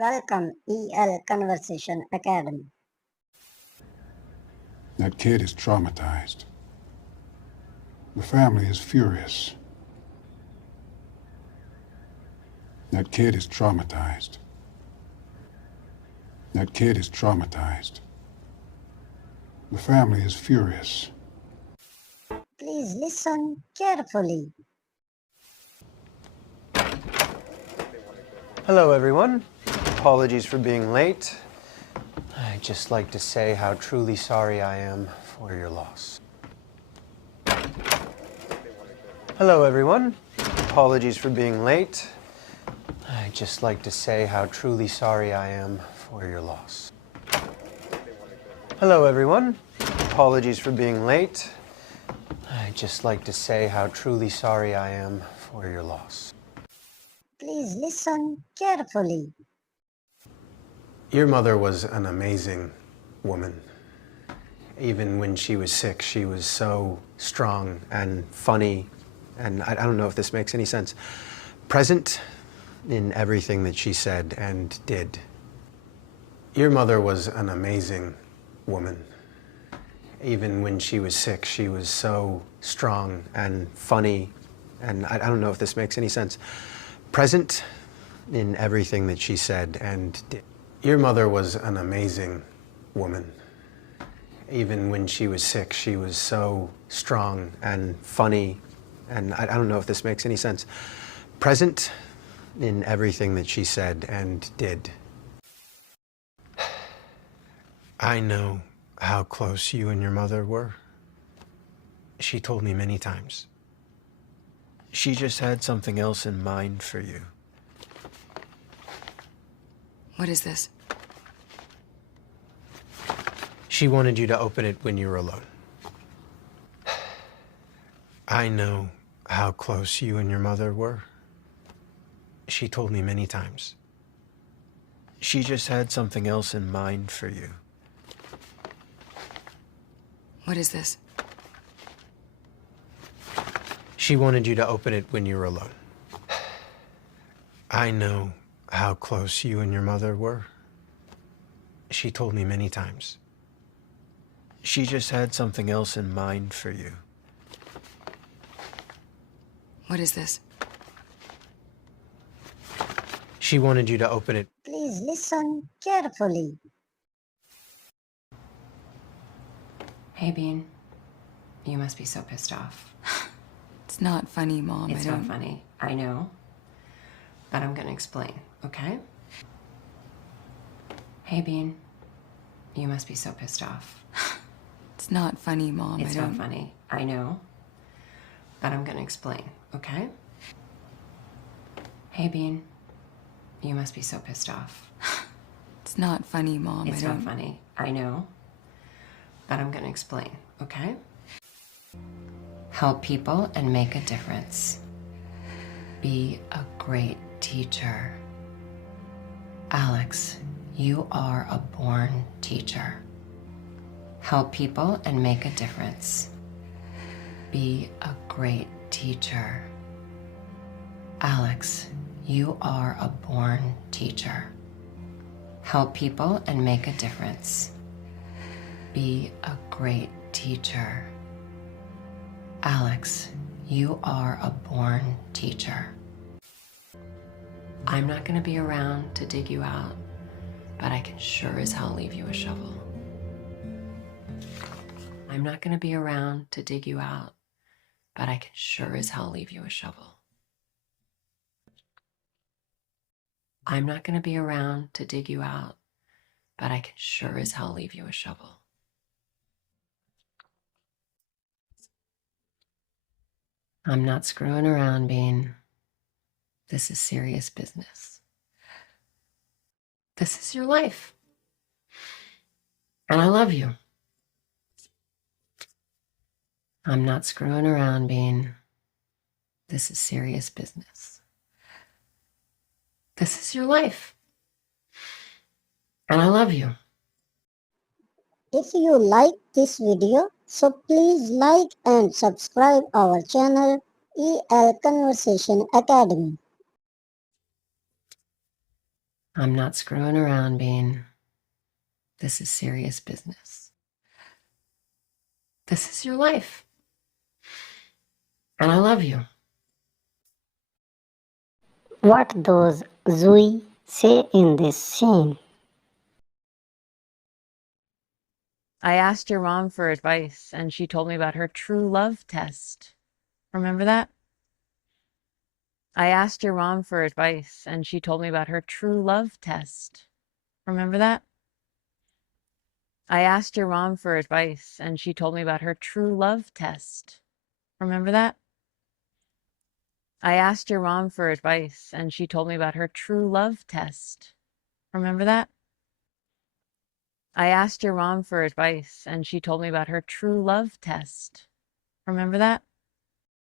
Welcome EL Conversation Academy. That kid is traumatized. The family is furious. That kid is traumatized. That kid is traumatized. The family is furious. Please listen carefully. Hello everyone. Apologies for being late. I'd just like to say how truly sorry I am for your loss. Hello everyone. Apologies for being late. I'd just like to say how truly sorry I am for your loss. Hello everyone. Apologies for being late. I'd just like to say how truly sorry I am for your loss. Please listen carefully. Your mother was an amazing woman. Even when she was sick, she was so strong and funny, and I don't know if this makes any sense, present in everything that she said and did. Your mother was an amazing woman. Even when she was sick, she was so strong and funny, and I don't know if this makes any sense, present in everything that she said and did. Your mother was an amazing woman. Even when she was sick, she was so strong and funny, and I don't know if this makes any sense, present in everything that she said and did. I know how close you and your mother were. She told me many times. She just had something else in mind for you. What is this? She wanted you to open it when you were alone. I know how close you and your mother were. She told me many times. She just had something else in mind for you. What is this? She wanted you to open it when you were alone. I know how close you and your mother were. She told me many times. She just had something else in mind for you. What is this? She wanted you to open it. Please listen carefully. Hey, Bean. You must be so pissed off. It's not funny, Mom. It's not funny. I know. But I'm gonna explain, okay? Hey, Bean. You must be so pissed off. It's not funny, Mom. It's not funny. I know. But I'm gonna explain, okay? Hey, Bean. You must be so pissed off. It's not funny, Mom. It's not funny. I know. But I'm gonna explain, okay? Help people and make a difference. Be a great teacher. Alex, you are a born teacher. Help people and make a difference. Be a great teacher. Alex, you are a born teacher. Help people and make a difference. Be a great teacher. Alex, you are a born teacher. I'm not gonna be around to dig you out, but I can sure as hell leave you a shovel. I'm not gonna be around to dig you out, but I can sure as hell leave you a shovel. I'm not gonna be around to dig you out, but I can sure as hell leave you a shovel. I'm not screwing around, Bean. This is serious business. This is your life. And I love you. I'm not screwing around, Bean. This is serious business. This is your life. And I love you. If you like this video, so please like and subscribe our channel EL Conversation Academy. I'm not screwing around, Bean. This is serious business. This is your life. And I love you. What does Zoe say in this scene? I asked your mom for advice, and she told me about her true love test. Remember that? I asked your mom for advice, and she told me about her true love test. Remember that? I asked your mom for advice, and she told me about her true love test. Remember that? I asked your mom for advice, and she told me about her true love test. Remember that? I asked your mom for advice, and she told me about her true love test. Remember that?